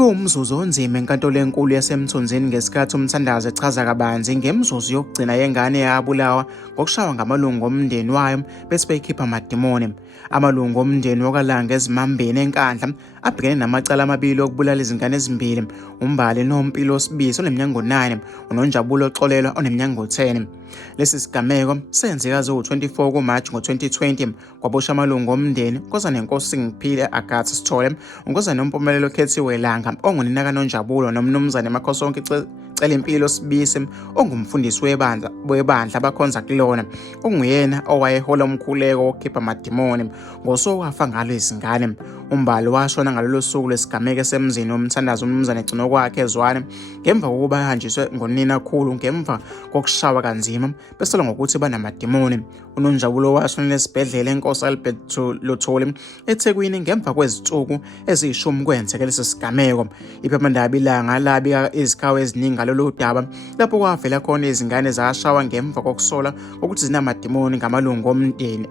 Kube umzuzu onzima enkantolo enkulu yaseMthunzini ngesikhathi umthandazo echaza kabanzi ngemizuzu yokugcina yengane eyabulawa ngokushaywa ngamalungu omndeni wayo bese beyikhipha amadimoni. Amalungu omndeni wokalanga ezimambeni enkandla abhekene namacala amabili okubulala izingane ezimbili, uMbali noMpilo Sibisi oneminyaka 9, uNonjabulo Xolelwa oneminyaka 10. Lesi sigameko senzeka zo-24 kuMashi ngo-2020 kwaboshwa amalungu omndeni Nkosazana Nkosingiphile Agatha Sithole, uNkosazana Mpumelelo Khethiwe Langa ongunina kaNonjabulo noMnumzane Makhosonke Celimpilo Sibisi ongumfundisi webandla abakhonza kulona, onguyena owayehola umkhuleko wokukhipha amadimoni. Ngosuku wafa ngalo izingane, uMbali washona ngalolu suku lesigameko esemzini womthandazo uMnumzane Gcinokwakhe Zwane ngemva kokuba ahanjiswe ngonina khulu ngemva kokushawa kanzima besola ngokuthi banamadimoni. uNonjabulo washonela esibhedlela eNkosi Albert Luthuli eThekwini ngemva kwezinsuku eziyishumi kwenzeke lesi sigameko. Iphephandaba Ilanga labika izikhawu eziningi ngalolu daba lapho kwavela khona izingane zashawa ngemva kokusola ukuthi zinamadimoni ngamalungu omndeni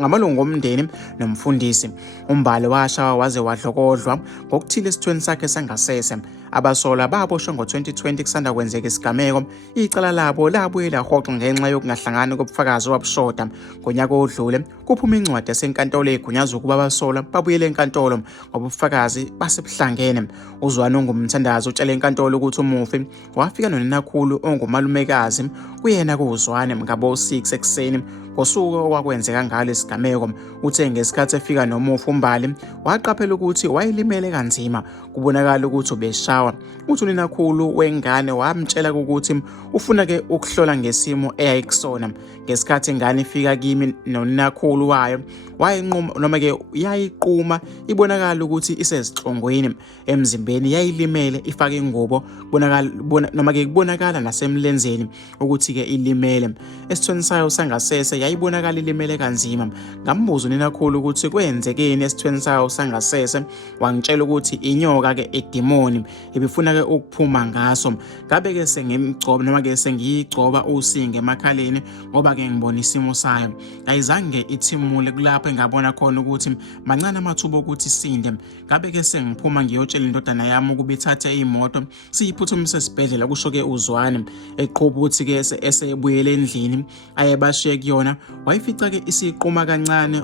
ngamalungu omndeni nomfundisi. uMbali washawa waze wadlokodlwa ngokuthile esithweni sakhe sangasese. Abasola baboshwa ngo-2020 kusanda kwenzeka isigameko. Icala labo labuye lahoxwa ngenxa yokungahlangani kobufakazi obushoda. Ngonyaka odlule kuphuma incwadi yasenkantolo egunyaza ukuba abasola babuyele enkantolo ngoba ubufakazi basebuhlangene. uZwane ongumthandazo utshela enkantolo ukuthi umufi wafika noninakhulu ongumalumekazi kuyena kuZwane ngabo-6 ekuseni ngosuku okwakwenzeka ngalo isigameko. Uthe ngesikhathi efika nomufi uMbali waqaphela ukuthi wayelimele kanzima, kubonakala ukuthi ubeshawa. Uthi uninakhulu wengane wamtshela ukuthi ufuna-ke ukuhlola ngesimo eyayikusona. Ngesikhathi ingane ifika kimi noninakhulu wayo wayenquma noma-ke yayiquma ibonakala ukuthi isezihlongweni emzimbeni, yayilimele ifake ingubo kubonakala nasemlenzeni ukuthi-ke ilimele. Esithweni sayo sangasese yayibonakala ilimele kanzima. Ngambuza uninakhulu ukuthi kwenzekeni esithweni sayo sangasese, wangitshela ukuthi inyoka-ke edimoni ibifuna-ke ukuphuma ngaso. Ngabe-ke sengimgcoba noma-ke sengiyigcoba usinge emakhaleni ngoba-ke ngibona isimo sayo. Ayizange ithimule kulapho engabona khona ukuthi mancane amathuba ukuthi isinde. Ngabe-ke sengiphuma ngiyotshela indodana yami ukuba ithathe imoto siyiphuthumise esibhedlela, kusho-ke uZwane eqhuba ukuthi-ke esebuyele endlini ayebashiye kuyona wayifica-ke isiquma kancane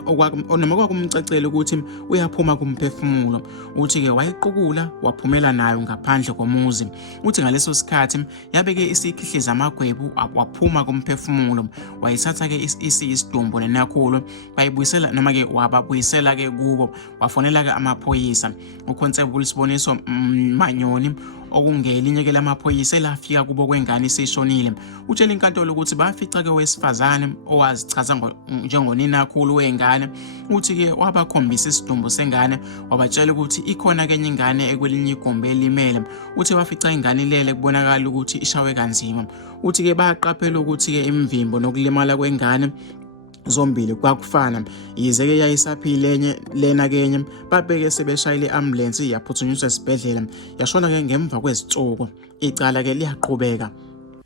noma kwakumcacela ukuthi uyaphuma kumphefumulo. Uthi-ke wayiqukula waphumela nayo ngaphandle komuzi. Uthi ngaleso sikhathi yabe-ke isikhihliza amagwebu waphuma kumphefumulo. Wayithatha-ke isidumbu nenakhulu bayibuyisela noma-ke wababuyisela-ke kubo, wafonela-ke amaphoyisa. uConstable Siboniso Manyoni okungelinye-ke lamaphoyisa elafika kubo kwengane isishonile utshela inkantolo ukuthi bafica-ke owesifazane owazichaza njengoninakhulu wengane. Uthi-ke wabakhombisa isidumbu sengane wabatshela ukuthi ikhona-ke enye ingane ekwelinye igumbi elimele. Uthi wafica ingane ilele kubonakala ukuthi ishawe kanzima. Uthi-ke baqaphela ukuthi-ke imvimbo nokulimala kwengane zombili kwakufana, yize-ke yayisaphile lena-ke enye babeke sebeshayile i-ambulensi yaphuthunyiswa esibhedlela, yashona-ke ngemva kwezinsuku. Icala-ke liyaqhubeka.